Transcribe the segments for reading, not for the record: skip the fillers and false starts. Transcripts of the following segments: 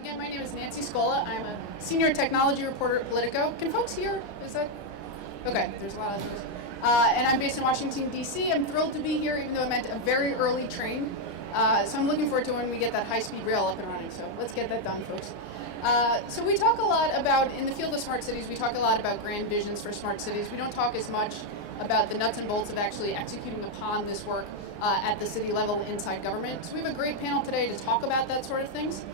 Again, my name is Nancy Scola. I'm a senior technology reporter at Politico. Can folks hear? Is that? Okay, there's a lot of those. And I'm based in Washington, D.C. I'm thrilled to be here, even though I meant a very early train. So I'm looking forward to when we get that high-speed rail up and running. So let's get that done, folks. So we talk a lot about, in the field of smart cities, we talk a lot about grand visions for smart cities. We don't talk as much about the nuts and bolts of actually executing upon this work at the city level inside government. So we have a great panel today to talk about that sort of things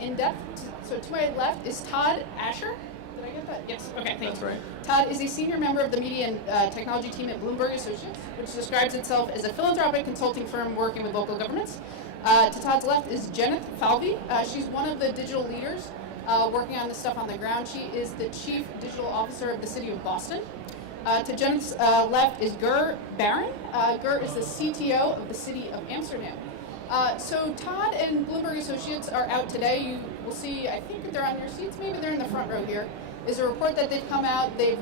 in depth. So to my left is Todd Asher. Did I get that? Yes. Okay, thank you. That's right. Todd is a senior member of the media and technology team at Bloomberg Associates, which describes itself as a philanthropic consulting firm working with local governments. To Todd's left is Jeanethe Falvey. She's one of the digital leaders working on this stuff on the ground. She is the chief digital officer of the city of Boston. To Jeanethe's left is Gur Barron. Gur is the CTO of the city of Amsterdam. So Todd and Bloomberg Associates are out today. You will see, I think they're on your seats, maybe they're in the front row here, is a report that they've come out. They've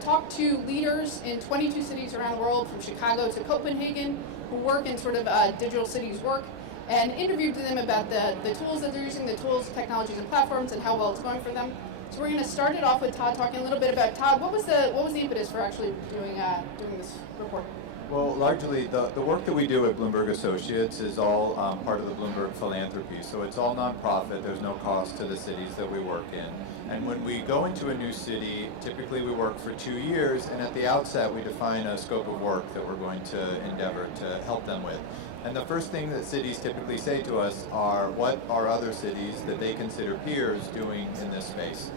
talked to leaders in 22 cities around the world, from Chicago to Copenhagen, who work in sort of digital cities work, and interviewed them about the tools that they're using, the tools, technologies, and platforms, and how well it's going for them. So we're going to start it off with Todd talking a little bit about Todd. What was the impetus for actually doing this report? Well, largely the work that we do at Bloomberg Associates is all part of the Bloomberg philanthropy. So it's all nonprofit. There's no cost to the cities that we work in. And when we go into a new city, typically we work for 2 years, and at the outset we define a scope of work that we're going to endeavor to help them with. And the first thing that cities typically say to us are, what are other cities that they consider peers doing in this space?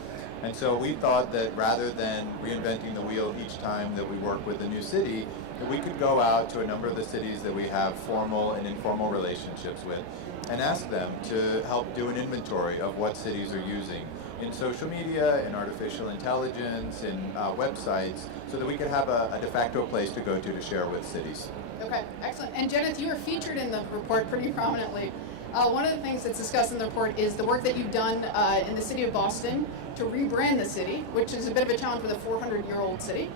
And so we thought that rather than reinventing the wheel each time that we work with a new city, that we could go out to a number of the cities that we have formal and informal relationships with and ask them to help do an inventory of what cities are using in social media, in artificial intelligence, in websites, so that we could have a de facto place to go to share with cities. Okay, excellent. And Jeanethe, you were featured in the report pretty prominently. One of the things that's discussed in the report is the work that you've done in the city of Boston to rebrand the city, which is a bit of a challenge with a 400-year-old city.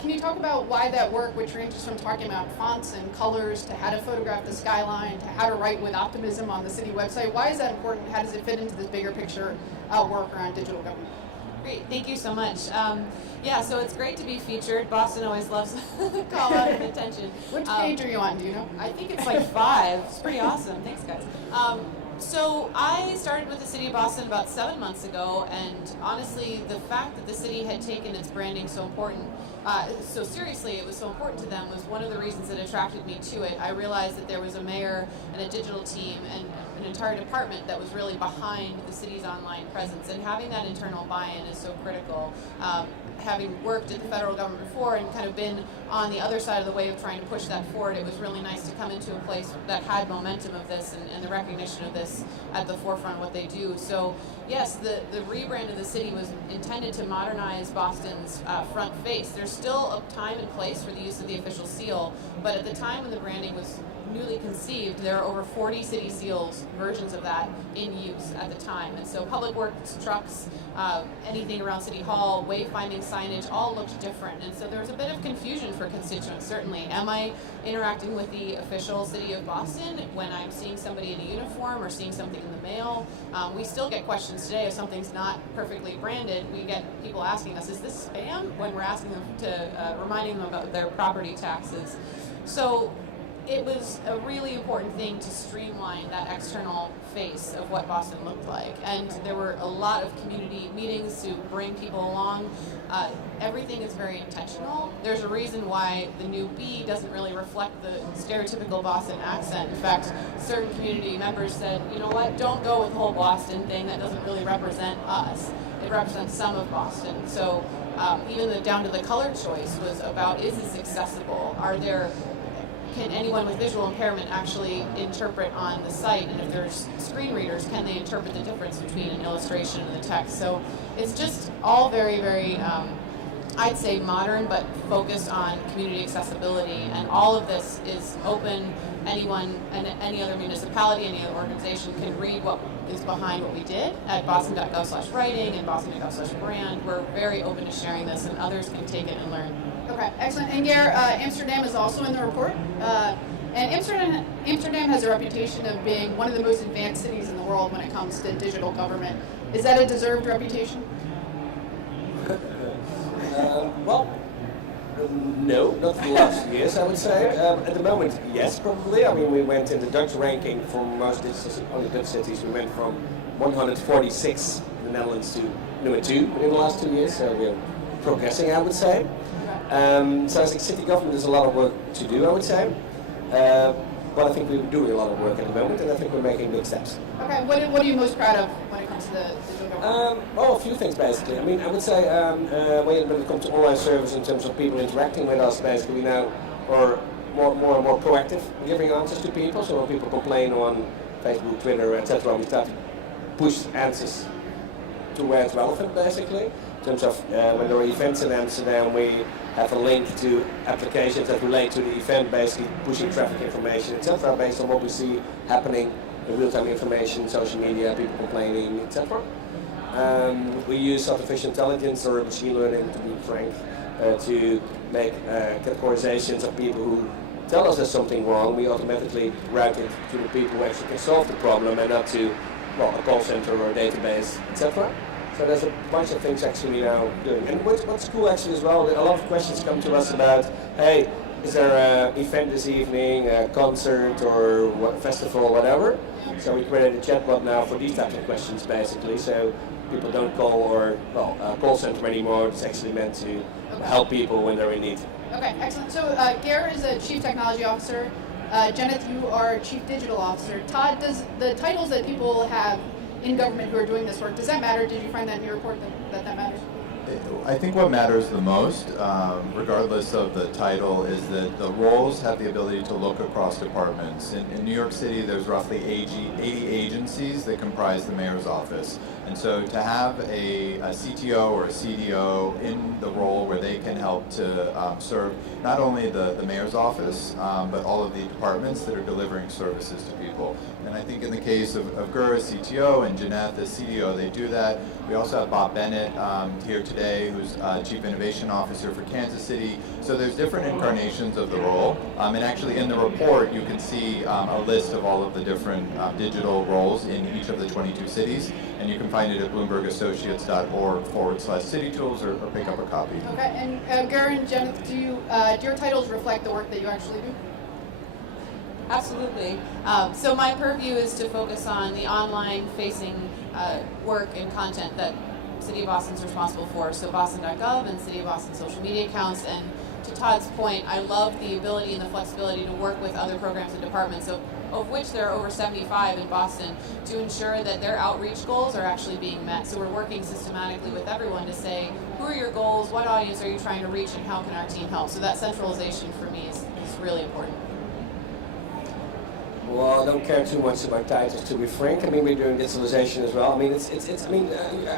Can you talk about why that work, which ranges from talking about fonts and colors to how to photograph the skyline to how to write with optimism on the city website? Why is that important? How does it fit into this bigger picture work around digital government? Great, thank you so much. Yeah, so it's great to be featured. Boston always loves call out of attention. Which page are you on, do you know? I think it's like 5. It's pretty awesome. Thanks, guys. So I started with the city of Boston about 7 months ago, and honestly, the fact that the city had taken its branding so seriously, it was so important to them, was one of the reasons that attracted me to it. I realized that there was a mayor and a digital team and an entire department that was really behind the city's online presence, and having that internal buy-in is so critical. Having worked at the federal government before and kind of been on the other side of the wave trying to push that forward, it was really nice to come into a place that had momentum of this and the recognition of this at the forefront of what they do. So yes, the rebrand of the city was intended to modernize Boston's front face. There's still a time and place for the use of the official seal, but at the time when the branding was newly conceived, there are over 40 city seals, versions of that, in use at the time. And so public works trucks, anything around City Hall, wayfinding signage, all looked different. And so there was a bit of confusion for constituents, certainly. Am I interacting with the official city of Boston when I'm seeing somebody in a uniform or seeing something in the mail? We still get questions today if something's not perfectly branded. We get people asking us, is this spam? When we're asking them to, reminding them about their property taxes. So it was a really important thing to streamline that external face of what Boston looked like. And there were a lot of community meetings to bring people along. Everything is very intentional. There's a reason why the new B doesn't really reflect the stereotypical Boston accent. In fact, certain community members said, you know what, don't go with the whole Boston thing. That doesn't really represent us. It represents some of Boston. So even down to the color choice was about, is this accessible? Can anyone with visual impairment actually interpret on the site? And if there's screen readers, can they interpret the difference between an illustration and the text? So it's just all very, very, I'd say modern, but focused on community accessibility. And all of this is open. Anyone and any other municipality, any other organization can read what is behind what we did at boston.gov/writing and boston.gov/brand. We're very open to sharing this, and others can take it and learn. Okay, excellent. And Ger, Amsterdam is also in the report. And Amsterdam has a reputation of being one of the most advanced cities in the world when it comes to digital government. Is that a deserved reputation? Well, no, not for the last years, I would say. At the moment, yes, probably. I mean, we went in the Dutch ranking for most only Dutch cities. We went from 146 in the Netherlands to number 2 in the last 2 years. So we're progressing, I would say. So I think city government has a lot of work to do, I would say. But I think we're doing a lot of work at the moment, and I think we're making big steps. Okay, what are you most proud of when it comes to the digital government? Well, a few things basically. I mean, I would say when it comes to online service in terms of people interacting with us, basically we now are more and more proactive in giving answers to people. So when people complain on Facebook, Twitter, etc., we start to push answers to where it's relevant, basically. In terms of when there are events in Amsterdam, we have a link to applications that relate to the event, basically pushing traffic information, etc., based on what we see happening in real-time information, social media, people complaining, etc. We use artificial intelligence or machine learning, to be frank, to make categorizations of people who tell us there's something wrong. We automatically route it to the people who actually can solve the problem and not to, well, a call center or a database, etc. So there's a bunch of things actually now doing. And what's cool actually as well, a lot of questions come to us about, hey, is there an event this evening, a concert or what festival, whatever. So we created a chatbot now for these types of questions basically. So people don't call or, well, a call center anymore. It's actually meant to help people when they're in need. Okay, excellent. So Ger is a Chief Technology Officer. Jeanethe, you are Chief Digital Officer. Todd, does the titles that people have in government who are doing this work, does that matter? Did you find that in your report that matters? I think what matters the most, regardless of the title, is that the roles have the ability to look across departments. In New York City, there's roughly 80 agencies that comprise the mayor's office. And so to have a CTO or a CDO in the role where they can help to serve not only the mayor's office, but all of the departments that are delivering services to people. And I think in the case of Ger as CTO and Jeanethe as CDO, they do that. We also have Bob Bennett here today, who's Chief Innovation Officer for Kansas City. So there's different incarnations of the role. And actually in the report, you can see a list of all of the different digital roles in each of the 22 cities. And you can find it at bloombergassociates.org/citytools or pick up a copy. Okay, and Ger and Jeanethe, do your titles reflect the work that you actually do? Absolutely. So my purview is to focus on the online-facing work and content that City of Boston's responsible for. So Boston.gov and City of Boston social media accounts. And to Todd's point, I love the ability and the flexibility to work with other programs and departments, of which there are over 75 in Boston, to ensure that their outreach goals are actually being met. So we're working systematically with everyone to say, who are your goals, what audience are you trying to reach, and how can our team help? So that centralization for me is really important. Well, I don't care too much about titles, to be frank. I mean, we're doing digitalization as well. I mean, I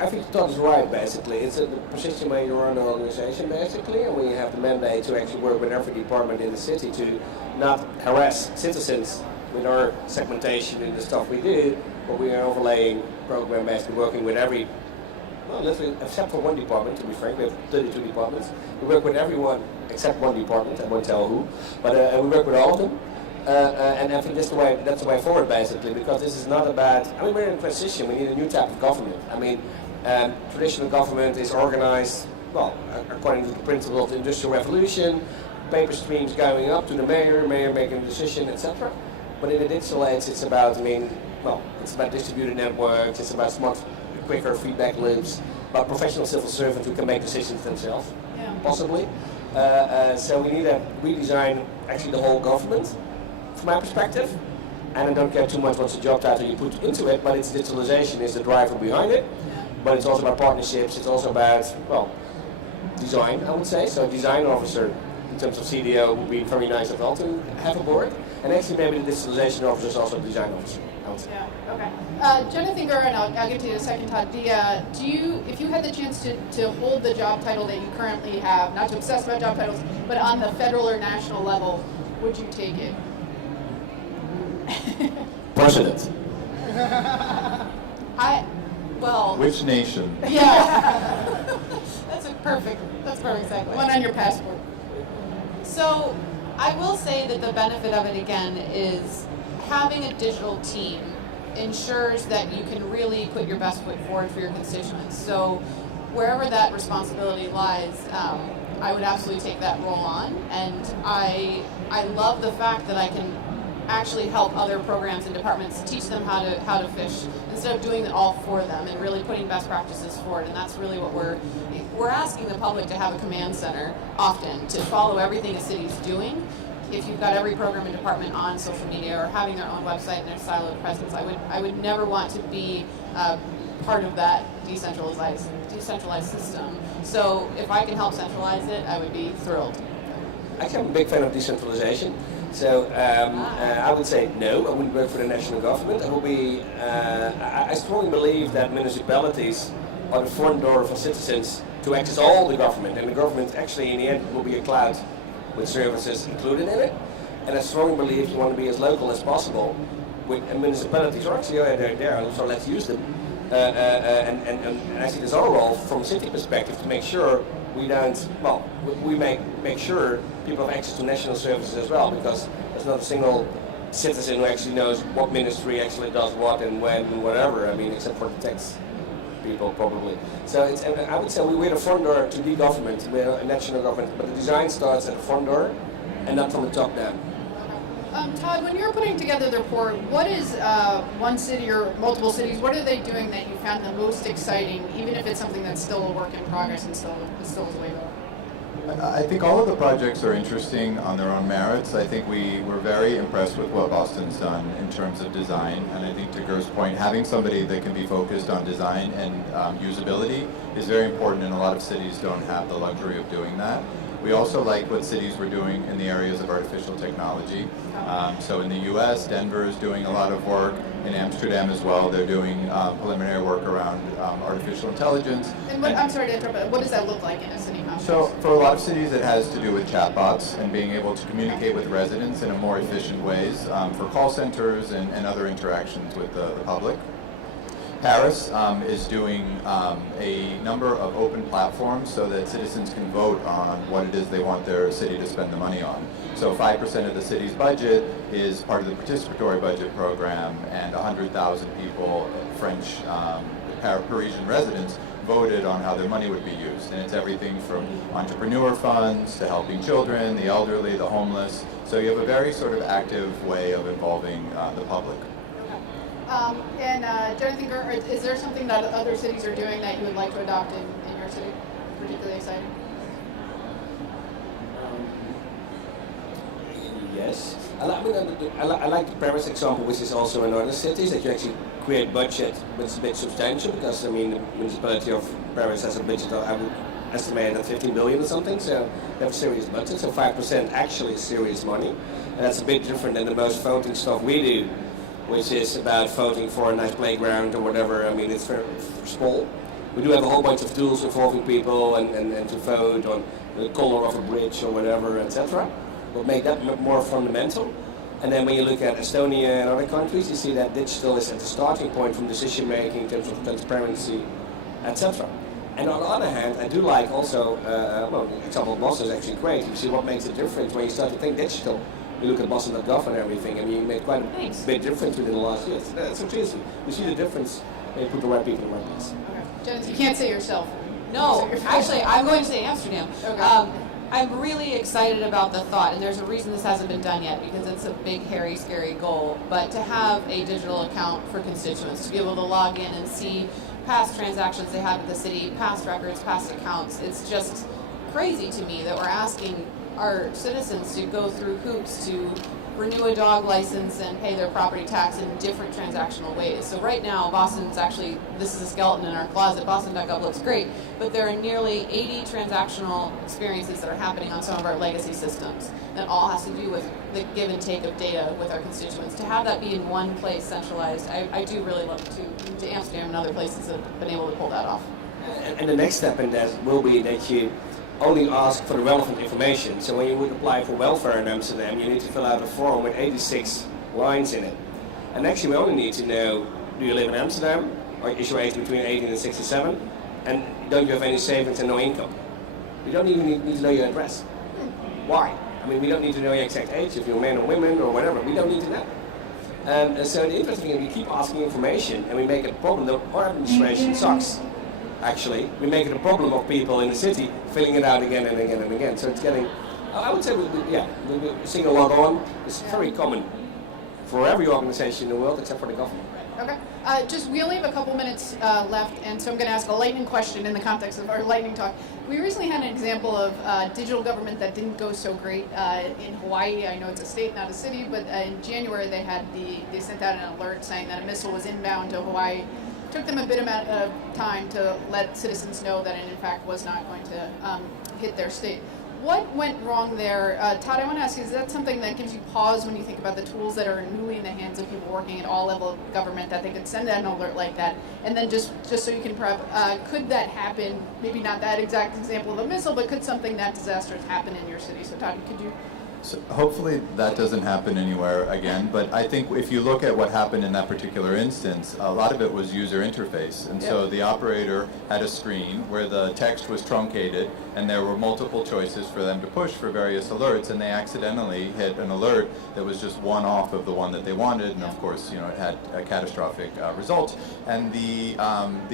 think Todd is right, basically. It's the position where you run an organization, basically, and we have the mandate to actually work with every department in the city to not harass citizens with our segmentation and the stuff we do, but we are overlaying program, basically working with every, well, literally, except for one department, to be frank. We have 32 departments. We work with everyone except one department, I won't tell who, but we work with all of them. And I think that's the way forward, basically, because this is not about, I mean, we're in transition, we need a new type of government. I mean, traditional government is organized, well, according to the principle of the Industrial Revolution, paper streams going up to the mayor making a decision, etc. But in the digital age, it's about, it's about distributed networks, it's about smart, quicker feedback loops, about professional civil servants who can make decisions themselves, possibly. So we need to redesign actually the whole government, from my perspective, and I don't care too much what's the job title you put into it, but it's digitalization is the driver behind it, but it's also about partnerships, it's also about, well, design, I would say. So design officer, in terms of CDO, would be very nice as well to have aboard, and actually maybe the digitalization officer is also a design officer, I would say. Yeah, okay. Jeanethe and Ger, and I'll get to you in a second, Todd, if you had the chance to hold the job title that you currently have, not to obsess about job titles, but on the federal or national level, would you take it? President. Which nation? Yeah. That's perfect segue. One on your passport. So, I will say that the benefit of it again is having a digital team ensures that you can really put your best foot forward for your constituents. So wherever that responsibility lies, I would absolutely take that role on, and I love the fact that I can actually help other programs and departments teach them how to fish instead of doing it all for them and really putting best practices forward. And that's really what we're asking the public to have a command center often to follow everything a city's doing. If you've got every program and department on social media or having their own website and their siloed presence, I would never want to be part of that decentralized system. So if I can help centralize it, I would be thrilled. Actually, I'm a big fan of decentralization. So I would say no, I wouldn't work for the national government. I strongly believe that municipalities are the front door for citizens to access all the government, and the government actually in the end will be a cloud with services included in it. And I strongly believe you want to be as local as possible with municipalities, or actually they're there, so let's use them. And I see this our role from a city perspective to make sure we make sure people have access to national services as well, because there's not a single citizen who actually knows what ministry actually does what and when and whatever. I mean, except for the tax people probably. So and I would say we're the front door to the government, we're a national government, but the design starts at the front door and not from the top down. Todd, when you're putting together the report, what is one city or multiple cities, what are they doing that you found the most exciting, even if it's something that's still a work in progress and still is a way to go? I think all of the projects are interesting on their own merits. I think we were very impressed with what Boston's done in terms of design, and I think to Ger's point, having somebody that can be focused on design and usability is very important, and a lot of cities don't have the luxury of doing that. We also like what cities were doing in the areas of artificial technology. So in the US, Denver is doing a lot of work. In Amsterdam as well, they're doing preliminary work around artificial intelligence. And I'm sorry to interrupt, but what does that look like in a city context? So for a lot of cities, it has to do with chatbots and being able to communicate with residents in a more efficient ways for call centers and other interactions with the public. Paris is doing a number of open platforms so that citizens can vote on what it is they want their city to spend the money on. So 5% of the city's budget is part of the participatory budget program, and 100,000 people, French Parisian residents, voted on how their money would be used. And it's everything from entrepreneur funds to helping children, the elderly, the homeless. So you have a very sort of active way of involving the public. And Jeanethe, is there something that other cities are doing that you would like to adopt in your city? Particularly exciting? Yes. I like the Paris example, which is also in other cities, that you actually create budget, but it's a bit substantial, because I mean the municipality of Paris has a budget of, I would estimate at 15 billion or something, so they have a serious budget, so 5% actually is serious money, and that's a bit different than the most voting stuff we do, which is about voting for a nice playground or whatever. I mean, it's very small. We do have a whole bunch of tools involving people and to vote on the color of a bridge or whatever, etc. We'll make that more fundamental. And then when you look at Estonia and other countries, you see that digital is at the starting point from decision making in terms of transparency, etc. And on the other hand, I do like also, the example of Boston is actually great. You see what makes a difference when you start to think digital. You look at Boston.gov and everything, and you made quite a big difference within the last years. So seriously, you see the difference when you put the right people in the right place. Okay. Jeanethe, you can't say yourself. No, actually, I'm going to say Amsterdam. Okay. I'm really excited about the thought, and there's a reason this hasn't been done yet, because it's a big, hairy, scary goal, but to have a digital account for constituents, to be able to log in and see past transactions they have at the city, past records, past accounts. It's just crazy to me that we're asking our citizens to go through hoops to renew a dog license and pay their property tax in different transactional ways. So right now, Boston's actually, this is a skeleton in our closet, Boston.gov looks great, but there are nearly 80 transactional experiences that are happening on some of our legacy systems that all has to do with the give and take of data with our constituents. To have that be in one place, centralized, I do really look to Amsterdam and other places that have been able to pull that off. And the next step in that will be that you only ask for the relevant information. So when you would apply for welfare in Amsterdam, you need to fill out a form with 86 lines in it. And actually we only need to know, do you live in Amsterdam? Or is your age between 18 and 67? And don't you have any savings and no income? You don't even need to know your address. Why? I mean, we don't need to know your exact age, if you're men or women or whatever. We don't need to know. And so the interesting thing is we keep asking information and we make it a problem that our administration sucks. Actually, we make it a problem of people in the city filling it out again and again and again. So it's getting, I would say, single log on is very common for every organization in the world except for the government. Okay. We only have a couple minutes left, and so I'm going to ask a lightning question in the context of our lightning talk. We recently had an example of digital government that didn't go so great in Hawaii. I know it's a state, not a city, but in January they sent out an alert saying that a missile was inbound to Hawaii. It took them a bit amount of time to let citizens know that it in fact was not going to hit their state. What went wrong there? Todd, I want to ask you, is that something that gives you pause when you think about the tools that are newly in the hands of people working at all levels of government, that they could send out an alert like that? And then just so you can prep, could that happen, maybe not that exact example of a missile, but could something that disastrous happen in your city? So Todd, could you? So hopefully that doesn't happen anywhere again, but I think if you look at what happened in that particular instance, a lot of it was user interface. And so the operator had a screen where the text was truncated and there were multiple choices for them to push for various alerts, and they accidentally hit an alert that was just one off of the one that they wanted, and of course, it had a catastrophic result. And the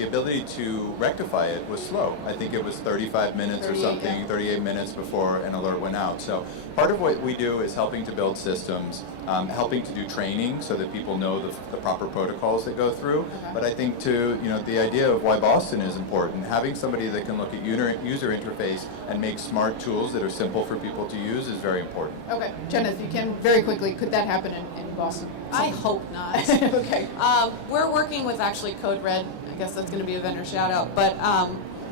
ability to rectify it was slow. I think it was 35 minutes or something, 38 minutes before an alert went out. So part of what we do is helping to build systems, helping to do training so that people know the proper protocols that go through. Okay. But I think the idea of why Boston is important, having somebody that can look at user interface and make smart tools that are simple for people to use is very important. Okay, Jeanethe, you can very quickly, could that happen in Boston? I hope not. Okay. We're working with actually Code Red. I guess that's going to be a vendor shout out, but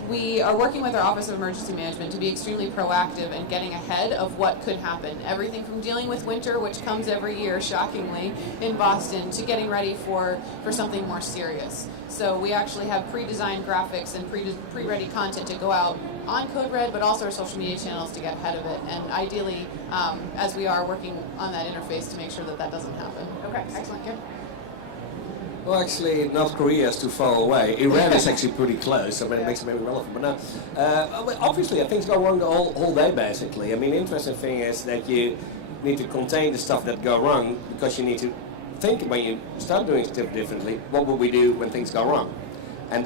we are working with our Office of Emergency Management to be extremely proactive and getting ahead of what could happen. Everything from dealing with winter, which comes every year, shockingly, in Boston, to getting ready for something more serious. So we actually have pre-designed graphics and pre-ready content to go out on Code Red, but also our social media channels to get ahead of it. And ideally, as we are working on that interface to make sure that doesn't happen. Okay, excellent. Good. Well, actually, North Korea is too far away. Iran is actually pretty close, so it makes it maybe relevant. But no, obviously, things go wrong the whole day, basically. I mean, the interesting thing is that you need to contain the stuff that go wrong, because you need to think when you start doing stuff differently, what will we do when things go wrong? And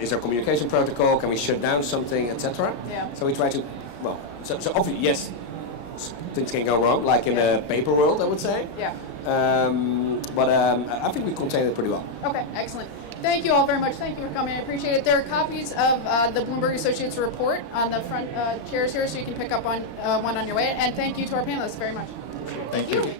is there a communication protocol? Can we shut down something, etc.? Yeah. So we try to, so obviously, yes, things can go wrong, like in a paper world, I would say. Yeah. But I think we contain it pretty well. Okay, excellent. Thank you all very much. Thank you for coming. I appreciate it. There are copies of the Bloomberg Associates report on the front chairs here, so you can pick up on one on your way. And thank you to our panelists very much. Thank you.